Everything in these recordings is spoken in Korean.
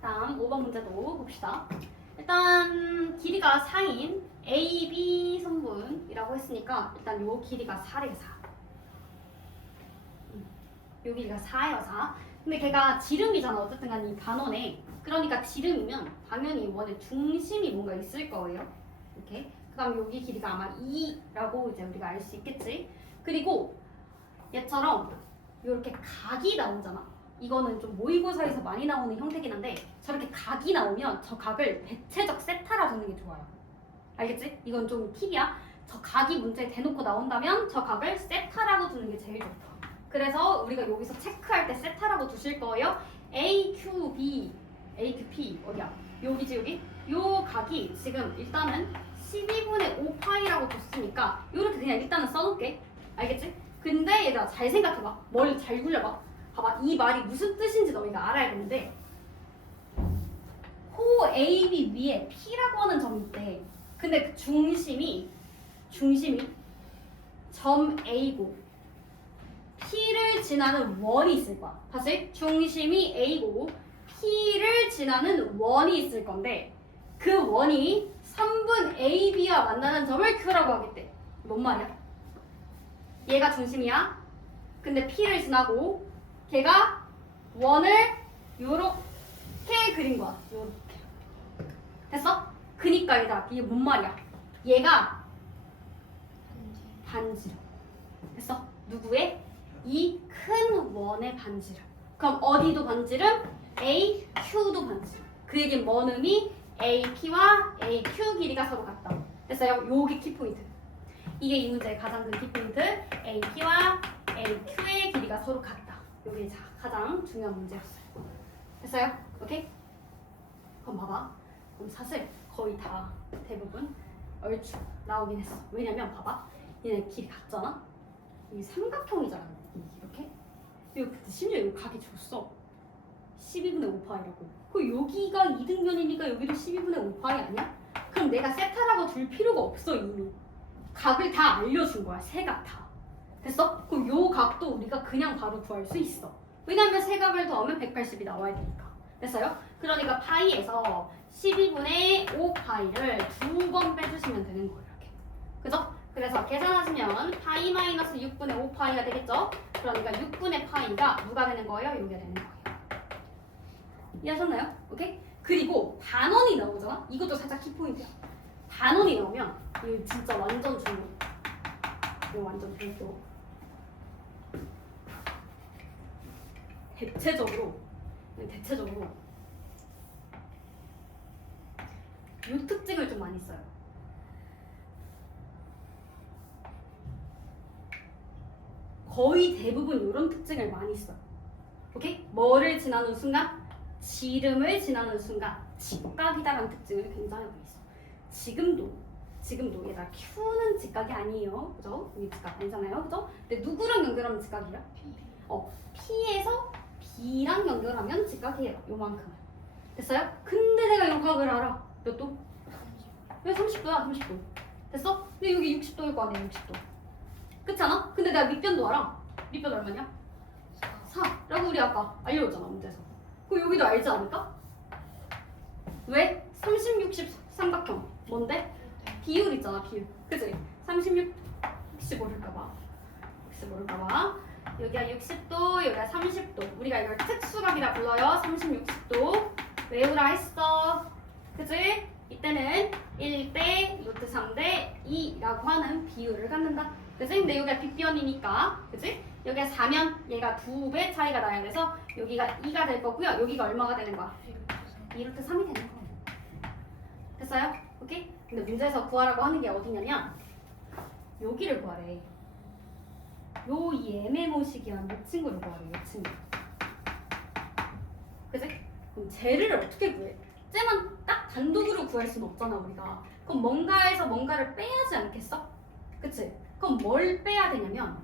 다음 5번 문제도 봅시다. 일단 길이가 4인 AB 선분이라고 했으니까 일단 요 길이가 4래 4. 요 길이가 4예요 4. 근데 걔가 지름이잖아 어쨌든 간에 이 단원에. 그러니까 지름이면 당연히 원의 중심이 뭔가 있을 거예요. 이렇게. 그 다음 여기 길이가 아마 2라고 이제 우리가 알 수 있겠지. 그리고 얘처럼 이렇게 각이 나오잖아. 이거는 좀 모의고사에서 많이 나오는 형태긴 한데 저렇게 각이 나오면 저 각을 대체적 세타라 두는 게 좋아요. 알겠지? 이건 좀 팁이야. 저 각이 문제에 대놓고 나온다면 저 각을 세타라고 두는 게 제일 좋다. 그래서 우리가 여기서 체크할 때 세타라고 두실 거예요. AQB, AQP 어디야? 여기지 여기? 요 각이 지금 일단은 12분의 5파이라고 줬으니까 이렇게 그냥 일단은 써놓을게. 알겠지? 근데 얘들아 잘 생각해봐. 머리 잘 굴려봐. 봐봐. 이 말이 무슨 뜻인지 너희가 알아야겠는데 호 AB 위에 P라고 하는 점이 있대. 근데 그 중심이 점 A고 P를 지나는 원이 있을 거야. 다시 중심이 A고 P를 지나는 원이 있을 건데 그 원이 3분 AB와 만나는 점을 Q라고 하겠대. 뭔 말이야? 얘가 중심이야. 근데 P를 지나고 걔가 원을 요렇게 그린 거야. 요렇게. 됐어? 그니까 얘들아 이게 뭔 말이야? 얘가 반지름. 됐어? 누구의? 이 큰 원의 반지름. 그럼 어디도 반지름? A, Q도 반지름. 그 얘기는 뭔 의미? AP와 AQ 길이가 서로 같다. 됐어요? 요게 키포인트. 이게 이 문제의 가장 큰 키포인트. AP와 AQ의 길이가 서로 같다. 요게 가장 중요한 문제였어요. 됐어요? 오케이? 그럼 봐봐. 그럼 사실 거의 다 대부분 얼추 나오긴 했어. 왜냐면 봐봐. 얘네 길이 같잖아? 이게 삼각형이잖아. 이렇게. 이거 그때 심지어 이거 각이 줬어. 12분의 5파이라고. 그 여기가 이등변이니까 여기도 12분의 5파이 아니야? 그럼 내가 세타라고 둘 필요가 없어 이미. 각을 다 알려준 거야. 세 각 다. 됐어? 그럼 요 각도 우리가 그냥 바로 구할 수 있어. 왜냐면 세 각을 더하면 180이 나와야 되니까. 됐어요? 그러니까 파이에서 12분의 5파이를 두 번 빼주시면 되는 거예요. 이렇게. 그죠? 그래서 계산하시면 파이 마이너스 6분의 5파이가 되겠죠? 그러니까 6분의 파이가 누가 되는 거예요? 여기가 되는 거예요. 이해하셨나요? 오케이? 그리고 단원이 나오잖아? 이것도 살짝 키포인트야. 단원이 나오면 이거 진짜 완전 중요. 이거 완전 중요. 대체적으로 이 특징을 좀 많이 써요. 거의 대부분 이런 특징을 많이 써요. 오케이? 뭐를 지나는 순간? 지름을 지나는 순간 직각이다라는 특징을 굉장히 많이 써. 지금도 얘들아 Q는 직각이 아니에요. 그죠? 이 직각 아니잖아요. 그죠? 근데 누구랑 연결하면 직각이야? P에서 B랑 연결하면 직각이에요. 요만큼. 됐어요? 근데 내가 요 각을 알아. 몇 도? 왜 30도야? 30도. 됐어? 근데 여기 60도일 거 아니야? 60도. 그렇지 않아? 근데 내가 밑변도 알아. 밑변 얼마냐? 4라고 우리 아까 알려줬잖아 문제에서. 그럼 여기도 알지 않을까? 왜? 30, 60 삼각형. 뭔데? 비율 있잖아 비율. 그치? 36 혹시 모를까봐. 여기가 60도, 여기가 30도. 우리가 이걸 특수각이라 불러요. 30, 60도. 외우라 했어. 그치? 이때는 1대 루트 3대 2라고 하는 비율을 갖는다. 그치? 근데 여기가 빗변이니까. 그치? 여기가 4면 얘가 2배 차이가 나야 돼서 여기가 2가 될 거고요. 여기가 얼마가 되는 거야? 2루트 3이 되는 거예요. 됐어요? 오케이? 근데 문제에서 구하라고 하는 게 어디냐면 여기를 구하래. 요 이 애매모식이란 이 친구를 구하래. 이 친구. 그치? 그럼 쟤를 어떻게 구해? 쟤만 딱 단독으로 구할 수는 없잖아 우리가. 그럼 뭔가에서 뭔가를 빼야지 않겠어? 그치? 그럼 뭘 빼야 되냐면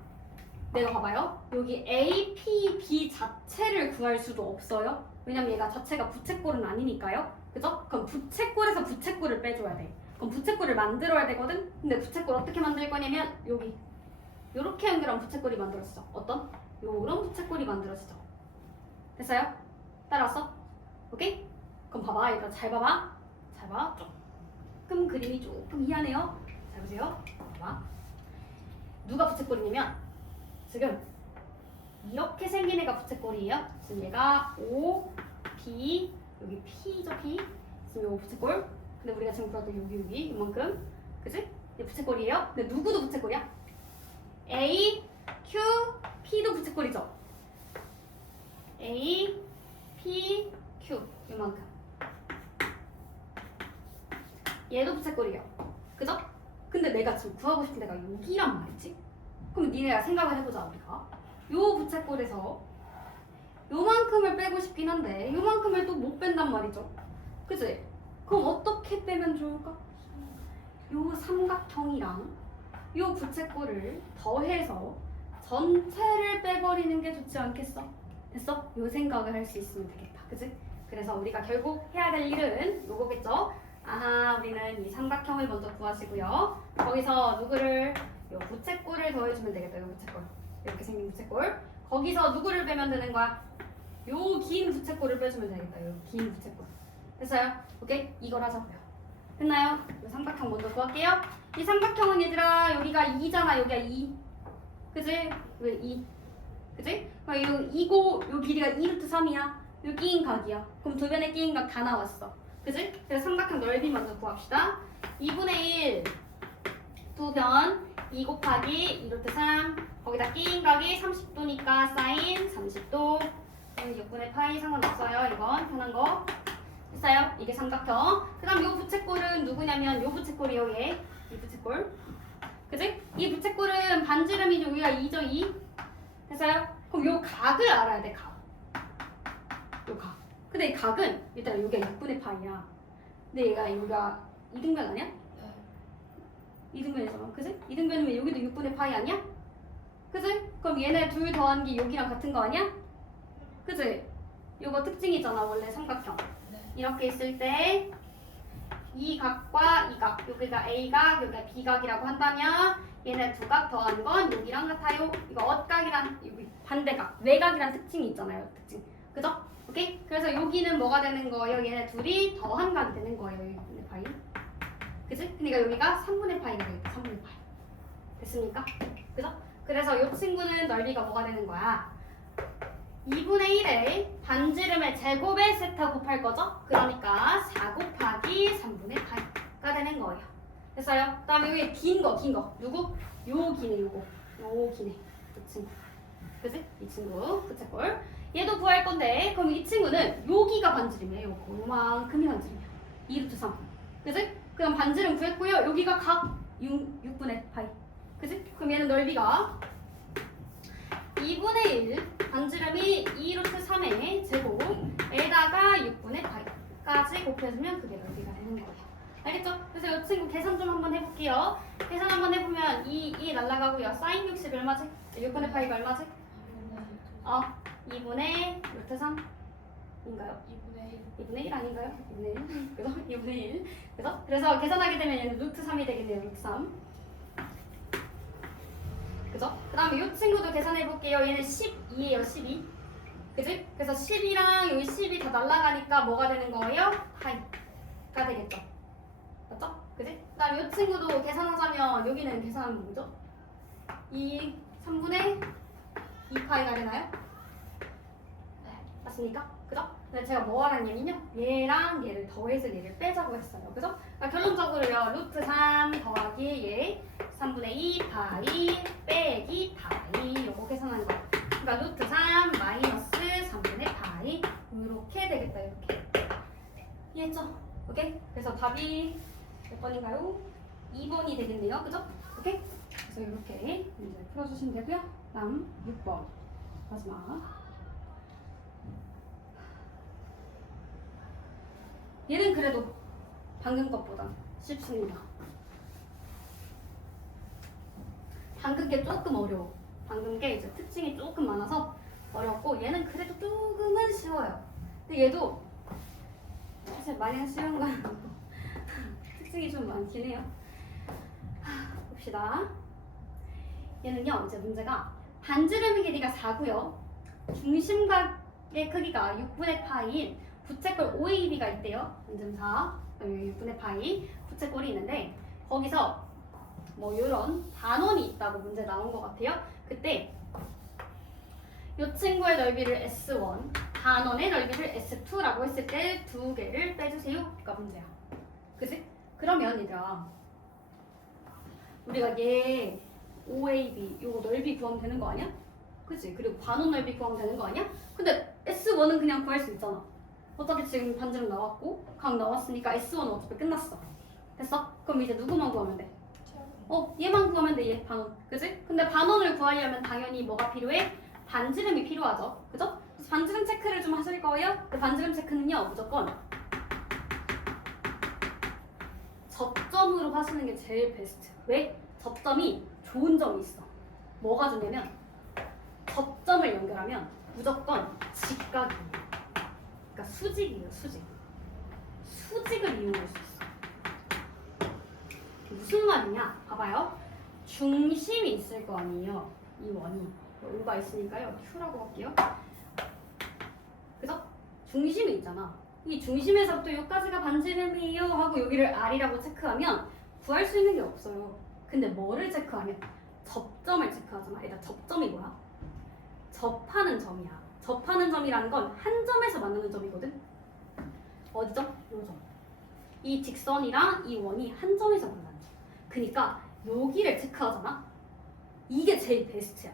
내가 봐봐요. 여기 A, P, B 자체를 구할 수도 없어요. 왜냐면 얘가 자체가 부채꼴은 아니니까요. 그죠? 그럼 부채꼴에서 부채꼴을 빼줘야 돼. 그럼 부채꼴을 만들어야 되거든? 근데 부채꼴 어떻게 만들 거냐면 여기 요렇게 연결한 부채꼴이 만들어지죠. 어떤? 요런 부채꼴이 만들어지죠. 됐어요? 따라왔어? 오케이? 봐봐. 일단 잘 봐봐. 잘 봐. 조금 그림이 조금 희한해요. 잘 보세요. 봐봐. 누가 부채꼴이냐면 지금 이렇게 생긴 애가 부채꼴이에요. 지금 얘가 O, B, 여기 P죠, P. 지금 요거 부채꼴. 근데 우리가 지금 보았던 여기 이만큼. 그치? 얘 부채꼴이에요. 근데 누구도 부채꼴이야? A, Q, P도 부채꼴이죠. A, P, Q 이만큼. 얘도 부채꼴이에요. 그죠? 근데 내가 지금 구하고 싶은 데가 여기란 말이지. 그럼 니네가 생각을 해보자. 우리가 요 부채꼴에서 요만큼을 빼고 싶긴 한데 요만큼을 또 못 뺀단 말이죠. 그치? 그럼 어떻게 빼면 좋을까? 요 삼각형이랑 요 부채꼴을 더해서 전체를 빼버리는 게 좋지 않겠어? 됐어? 요 생각을 할 수 있으면 되겠다. 그치? 그래서 우리가 결국 해야 될 일은 요거겠죠? 아하, 우리는 이 삼각형을 먼저 구하시고요. 거기서 누구를, 요 부채꼴을 더해주면 되겠다. 요 부채꼴. 이렇게 생긴 부채꼴. 거기서 누구를 빼면 되는 거야? 요 긴 부채꼴을 빼주면 되겠다. 요 긴 부채꼴. 됐어요? 오케이? 이걸 하자고요. 됐나요? 요 삼각형 먼저 구할게요. 이 삼각형은 얘들아 여기가 2잖아. 여기가 2. 그지? 왜 2? 그지? 그럼 요 2고 요 길이가 2루트 3이야. 요 끼인 각이야. 그럼 두 변의 끼인 각 다 나왔어. 그지? 그래서 삼각형 넓이 먼저 구합시다. 2분의 1 두 변 2 곱하기 2루트 3 거기다 끼인 각이 30도니까 사인 30도 6분의 파이 상관없어요. 이건 편한 거 됐어요? 이게 삼각형. 그 다음 요 부채꼴은 누구냐면 요 부채꼴이요. 얘. 이 부채꼴. 그지? 이 부채꼴은 반지름이죠. 여기가 2죠. 2. 됐어요? 그럼 요 각을 알아야 돼. 각. 요 각. 근데 이 각은 일단 여기가 6분의 파이야. 근데 여기가 2등변 아니야? 2등변이잖아. 그지? 2등변이면 여기도 6분의 파이 아니야? 그지? 그럼 얘네 둘 더한 게 여기랑 같은 거 아니야? 그지? 요거 특징이잖아. 원래 삼각형. 이렇게 있을 때 이 각과 이 각, 여기가 A각, 여기가 B각이라고 한다면 얘네 두 각 더한 건 여기랑 같아요. 이거 엇각이란 여기 반대각, 외각이란 특징이 있잖아요. 특징. 그죠? 오케이? 그래서 여기는 뭐가 되는 거예요? 얘네 둘이 더한 각이 되는 거예요. 6분의 파이. 그지? 그러니까 여기가 3분의 파이가 되겠다. 3분의 파이. 됐습니까? 그죠? 그래서 이 친구는 넓이가 뭐가 되는 거야? 2분의 1에 반지름의 제곱에 세타 곱할 거죠? 그러니까 4 곱하기 3분의 파이가 되는 거예요. 됐어요? 그 다음에 여기 긴 거. 누구? 요 기네, 요거. 요 기네. 이 친구. 그지? 이 친구. 부채꼴. 얘도 구할 건데, 그럼 이 친구는 여기가 반지름이에요. 요만큼이 반지름이야. 2루트 3. 그지? 그럼 반지름 구했고요. 여기가 각 6분의 파이. 그지? 그럼 얘는 넓이가 2분의 1 반지름이 2루트 3의 제곱에다가 6분의 파이까지 곱해주면 그게 넓이가 되는 거예요. 알겠죠? 그래서 이 친구 계산 좀 한번 해볼게요. 계산 한번 해보면 2 날라가고요. 사인 60 얼마지? 6분의 파이가 얼마지? 2분의 루트 3인가요? 2분의 1 아닌가요? 2분의 1. 그래서 2분의 1. 그래서 계산하게 되면 얘는 루트 3이 되겠네요. 루트 3. 그죠? 그 다음에 이 친구도 계산해 볼게요. 얘는 12예요. 12. 그지? 그래서 10이랑 여기 10이 다 날아가니까 뭐가 되는 거예요? 파이가 되겠죠. 맞죠? 그지? 그 다음에 이 친구도 계산하자면 여기는 계산하면 뭐죠? 3분의 2파이가 되나요? 네. 맞습니까? 그죠? 근데 제가 뭐 하라는 얘기냐? 얘랑 얘를 더해서 얘를 빼자고 했어요. 그죠? 그러니까 결론적으로요. 루트 3 더하기 얘 3분의 2 파이 빼기 파이 요거 계산하는 거예요. 그러니까 루트 3 마이너스 3분의 파이 이렇게 되겠다. 이렇게. 이해했죠? 오케이? 그래서 답이 몇 번인가요? 2번이 되겠네요. 그죠? 오케이? 그래서 이렇게 문제 풀어주시면 되고요. 다음 6번 마지막. 얘는 그래도 방금 것보다 쉽습니다. 방금 게 조금 어려워. 방금 게 이제 특징이 조금 많아서 어렵고 얘는 그래도 조금은 쉬워요. 근데 얘도 사실 마냥 쉬운 건 아니고 특징이 좀 많긴 해요. 봅시다. 얘는요 이제 문제가 반지름의 길이가 4고요. 중심각의 크기가 6분의 파이인 부채꼴 OAB가 있대요. 인증사 6분의 파이 부채꼴이 있는데 거기서 뭐 이런 반원이 있다고 문제 나온 것 같아요. 그때 이 친구의 넓이를 S1, 반원의 넓이를 S2라고 했을 때 두 개를 빼주세요가 문제야. 그치? 그러면 얘들아 우리가 얘 OAB 요거 넓이 구하면 되는 거 아니야? 그치? 그리고 반원 넓이 구하면 되는 거 아니야? 근데 S1은 그냥 구할 수 있잖아. 어차피 지금 반지름 나왔고 각 나왔으니까 S1은 어차피 끝났어. 됐어? 그럼 이제 누구만 구하면 돼? 얘만 구하면 돼. 얘 반원. 그치? 근데 반원을 구하려면 당연히 뭐가 필요해? 반지름이 필요하죠. 그죠? 그래서 반지름 체크를 좀 하실 거예요. 그 반지름 체크는요 무조건 접점으로 하시는 게 제일 베스트. 왜? 접점이 좋은 점이 있어. 뭐가 좋냐면 접점을 연결하면 무조건 직각이에요. 그러니까 수직이에요. 수직. 수직을 이용할 수 있어. 무슨 말이냐? 봐봐요. 중심이 있을 거 아니에요. 이 원이. O가 있으니까요. Q라고 할게요. 그죠? 중심이 있잖아. 이 중심에서부터 여기까지가 반지름이에요 하고 여기를 R이라고 체크하면 구할 수 있는 게 없어요. 근데 뭐를 체크하면? 접점을 체크하잖아. 일단 접점이 뭐야? 접하는 점이야. 접하는 점이라는 건 한 점에서 만나는 점이거든. 어디죠? 요 점. 이 직선이랑 이 원이 한 점에서 만나는 점. 그러니까 여기를 체크하잖아. 이게 제일 베스트야.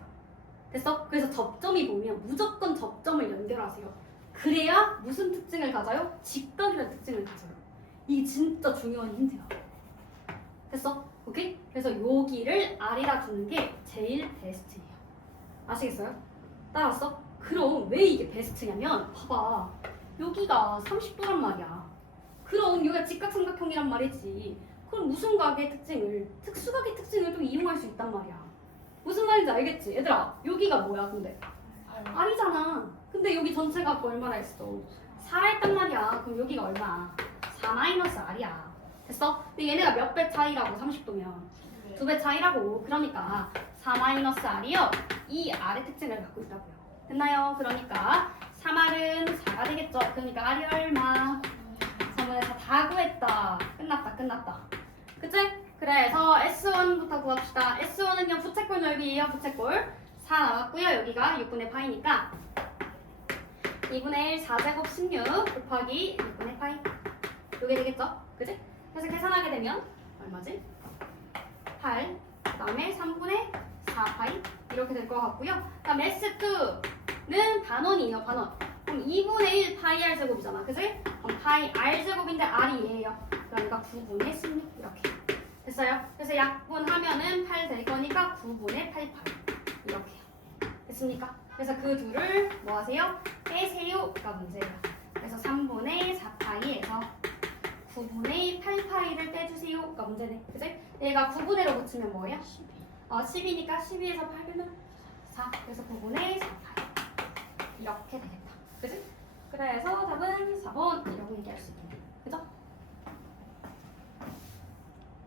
됐어? 그래서 접점이 보면 무조건 접점을 연결하세요. 그래야 무슨 특징을 가져요? 직각이라는 특징을 가져요. 이게 진짜 중요한 힌트야. 됐어? 오케이? 그래서 여기를 R이라 두는 게 제일 베스트예요. 아시겠어요? 따라왔어? 그럼 왜 이게 베스트냐면 봐봐. 여기가 30도란 말이야. 그럼 여기가 직각삼각형이란 말이지. 그럼 무슨 각의 특징을, 특수각의 특징을 또 이용할 수 있단 말이야. 무슨 말인지 알겠지? 얘들아, 여기가 뭐야 근데? R이잖아. 근데 여기 전체가 얼마나 있어? 4라 했단 말이야. 그럼 여기가 얼마야? 4-R이야. 됐어? 근데 얘네가 몇 배 차이라고? 30도면 2배 차이라고. 그러니까 4-R이요. 이 R의 특징을 갖고 있다고요. 됐나요? 그러니까 3R은 4가 되겠죠. 그러니까 R이 얼마? 3분의 4 다 구했다. 끝났다. 그치? 그래서 S1부터 구합시다. S1은요 부채꼴 넓이에요. 부채꼴 4 나왔고요. 여기가 6분의 파이니까 2분의 1 4제곱 16 곱하기 6분의 파이. 요게 되겠죠? 그치? 그래서 계산하게 되면 얼마지? 8 그다음에 3분의 4 파이 이렇게 될 것 같고요. 그다음에 S2는 반원이에요. 반원. 그럼 2분의 1 파이 R 제곱이잖아. 그치? 그럼 파이 R 제곱인데 R이 얘예요. 그러니까 9분의 16 이렇게. 됐어요? 그래서 약분하면은 8 될 거니까 9분의 8파이 이렇게. 됐습니까? 그래서 그 둘을 뭐 하세요? 빼세요가 문제예요. 그래서 3분의 4파이에서 9분의 8파이를 빼주세요가 문제네. 그치? 얘가 9분의로 붙이면 뭐예요? 12. 10이니까 12에서 8 빼면 4. 그래서 9분의 4파이. 이렇게 되겠다. 그치? 그래서 답은 4번 이라고 얘기할 수 있겠네. 그죠?